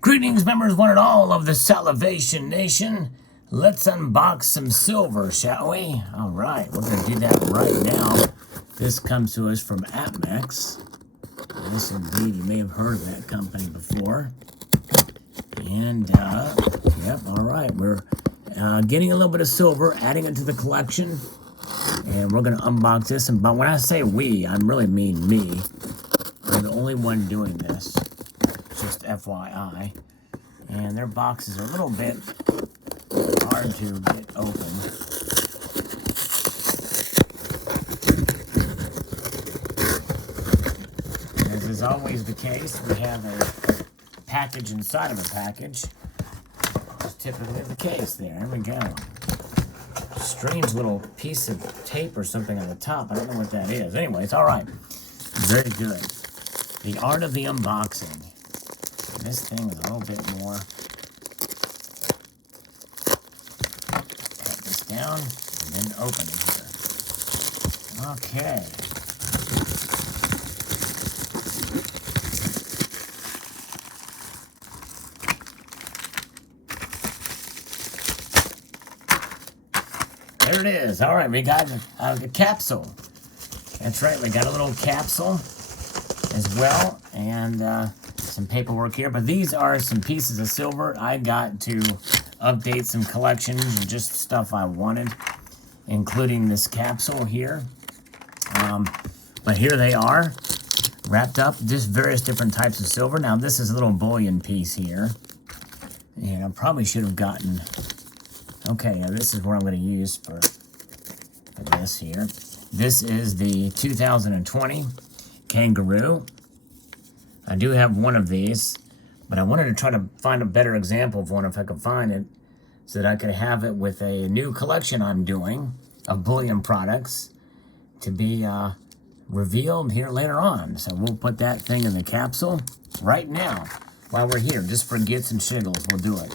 Greetings, members, one and all of the Salivation Nation. Let's unbox some silver, shall we? All right, we're going to do that right now. This comes to us from Unbox. Yes, indeed, you may have heard of that company before. And, yep, all right, we're getting a little bit of silver, adding it to the collection. And we're going to unbox this. But when I say we, I really mean me. I'm the only one doing this. Just FYI. And their boxes are a little bit hard to get open. As is always the case, we have a package inside of a package. That's typically the case there. There we go. Strange little piece of tape or something on the top. I don't know what that is. Anyway, it's all right. Very good. The art of the unboxing. This thing is a little bit more. Cut this down and then open it here. Okay. There it is. All right, we got the capsule. That's right, we got a little capsule as well, and some paperwork here, but these are some pieces of silver I got to update some collections and just stuff I wanted, including this capsule here. But here they are, wrapped up, just various different types of silver. Now this is a little bullion piece here, and I probably should have gotten, okay, now this is what I'm going to use for this here. This is the 2020 Kangaroo. I do have one of these, but I wanted to try to find a better example of one if I could find it, so that I could have it with a new collection I'm doing of bullion products to be revealed here later on. So we'll put that thing in the capsule right now while we're here, just for gits and shiggles. We'll do it.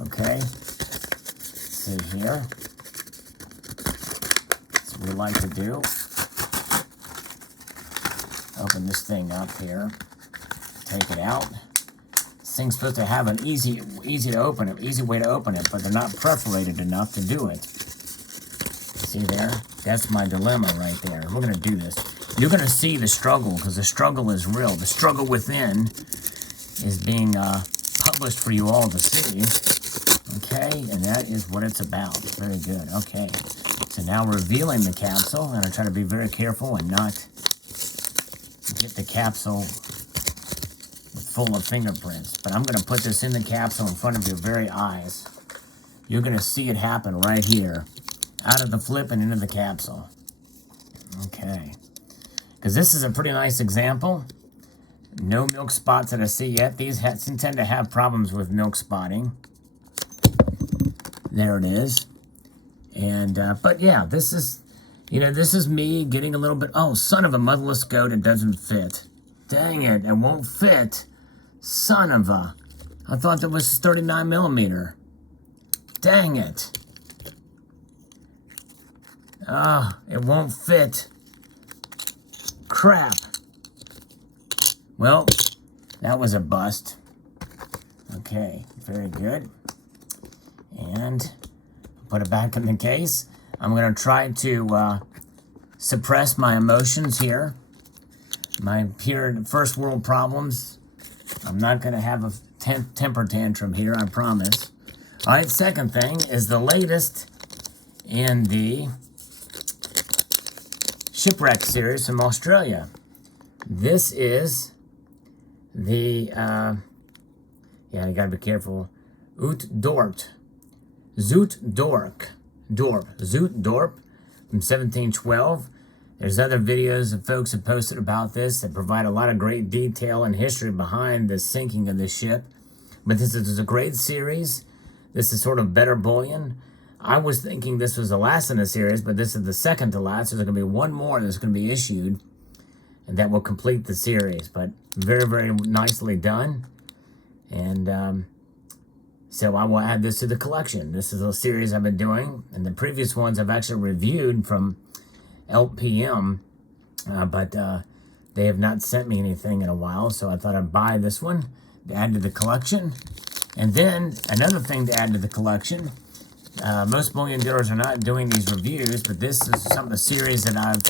Okay? Let's see here. That's what we like to do. Open this thing up here. Take it out. This thing's supposed to have an easy way to open it, but they're not perforated enough to do it. See there? That's my dilemma right there. We're going to do this. You're going to see the struggle, because the struggle is real. The struggle within is being published for you all to see. Okay? And that is what it's about. Very good. Okay. So now revealing the capsule. I'm going to try to be very careful and not get the capsule full of fingerprints, but I'm going to put this in the capsule in front of your very eyes. You're going to see it happen right here, out of the flip and into the capsule. Okay, because this is a pretty nice example. No milk spots that I see yet. These tend to have problems with milk spotting. There it is. And but yeah, this is, you know, this is me getting a little bit. Oh, son of a motherless goat! It doesn't fit. Dang it! It won't fit. Son of a... I thought that was 39 millimeter. Dang it. It won't fit. Crap. Well, that was a bust. Okay, very good. And put it back in the case. I'm going to try to suppress my emotions here. My pure first world problems. I'm not going to have a temper tantrum here, I promise. All right, second thing is the latest in the shipwreck series from Australia. This is the, yeah, you got to be careful, Zoot Dorp from 1712. There's other videos that folks have posted about this that provide a lot of great detail and history behind the sinking of the ship. But this is a great series. This is sort of better bullion. I was thinking this was the last in the series, but this is the second to last. There's going to be one more that's going to be issued, and that will complete the series. But very, very nicely done. And So I will add this to the collection. This is a series I've been doing, and the previous ones I've actually reviewed from LPM, but they have not sent me anything in a while, so I thought I'd buy this one to add to the collection. And then another thing to add to the collection, most bullion dealers are not doing these reviews, but this is some of the series that I've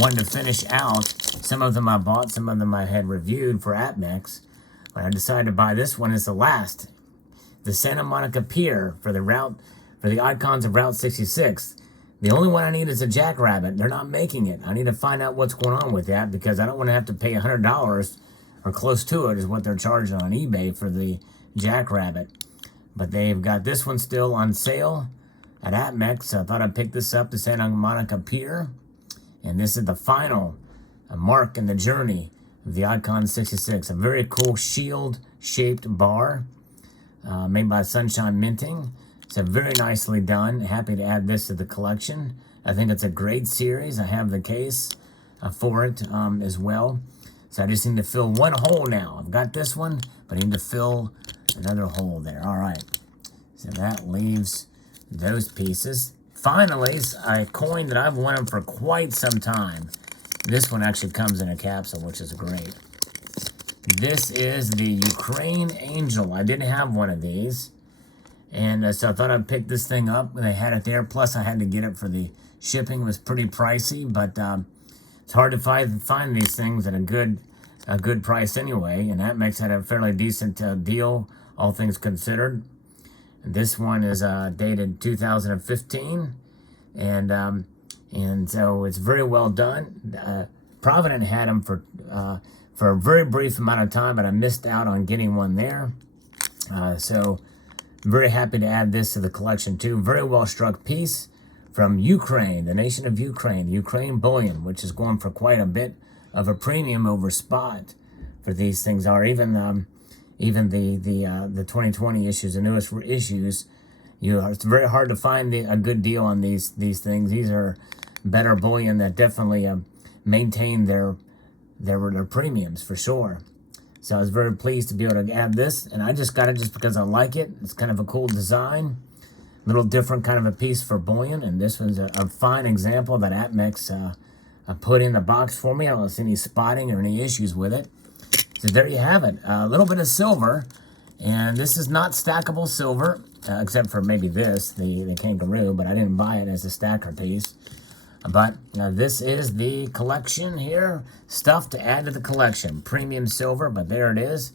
wanted to finish out. Some of them I bought, some of them I had reviewed for APMEX, but I decided to buy this one as the last. The Santa Monica Pier for the icons of Route 66. The only one I need is a Jackrabbit. They're not making it. I need to find out what's going on with that, because I don't want to have to pay $100 or close to it is what they're charging on eBay for the Jackrabbit. But they've got this one still on sale at APMEX. So I thought I'd pick this up, the Santa Monica Pier. And this is the final mark in the journey of the Icon 66. A very cool shield-shaped bar made by Sunshine Minting. It's very nicely done. Happy to add this to the collection. I think it's a great series. I have the case for it as well. So I just need to fill one hole now. I've got this one, but I need to fill another hole there. All right. So that leaves those pieces. Finally, a coin that I've wanted for quite some time. This one actually comes in a capsule, which is great. This is the Ukraine Angel. I didn't have one of these. And so I thought I'd pick this thing up. They had it there. Plus, I had to get it for the shipping. It was pretty pricey, but it's hard to find these things at a good price anyway. And that makes it a fairly decent deal, all things considered. And this one is dated 2015, and so it's very well done. Provident had them for a very brief amount of time, but I missed out on getting one there. So I'm very happy to add this to the collection too. Very well struck piece from Ukraine, the nation of Ukraine, the Ukraine bullion, which is going for quite a bit of a premium over spot for these things are. Even the 2020 issues, the newest issues, it's very hard to find a good deal on these things. These are better bullion that definitely maintain their premiums for sure. So I was very pleased to be able to add this, and I just got it just because I like it. It's kind of a cool design, little different kind of a piece for bullion, and this one's a fine example that APMEX put in the box for me. I don't see any spotting or any issues with it. So there you have it, a little bit of silver, and this is not stackable silver, except for maybe this, the kangaroo, but I didn't buy it as a stacker piece. But this is the collection here, stuff to add to the collection, premium silver, but there it is.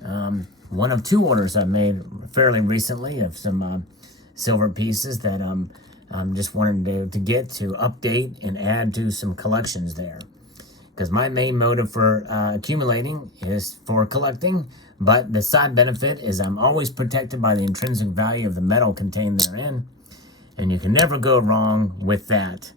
One of two orders I've made fairly recently of some silver pieces that I'm just wanted to get to update and add to some collections there. Because my main motive for accumulating is for collecting, but the side benefit is I'm always protected by the intrinsic value of the metal contained therein, and you can never go wrong with that.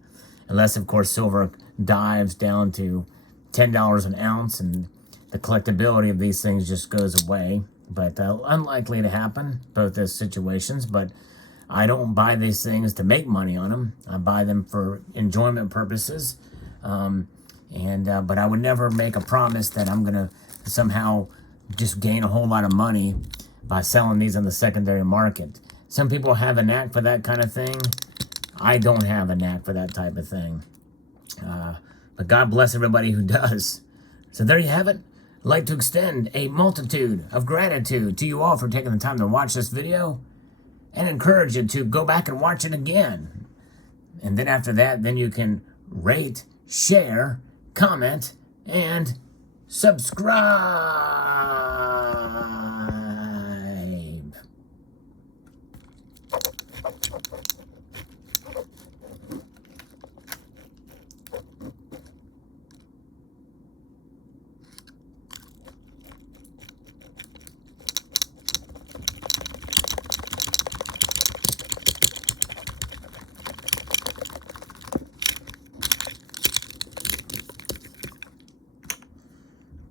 Unless, of course, silver dives down to $10 an ounce and the collectability of these things just goes away. But unlikely to happen, both those situations. But I don't buy these things to make money on them. I buy them for enjoyment purposes. But I would never make a promise that I'm going to somehow just gain a whole lot of money by selling these on the secondary market. Some people have a knack for that kind of thing. I don't have a knack for that type of thing. But God bless everybody who does. So there you have it. I'd like to extend a multitude of gratitude to you all for taking the time to watch this video, and encourage you to go back and watch it again. And then after that, then you can rate, share, comment, and subscribe.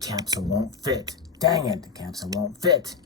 Capsule won't fit. Dang it, the capsule won't fit.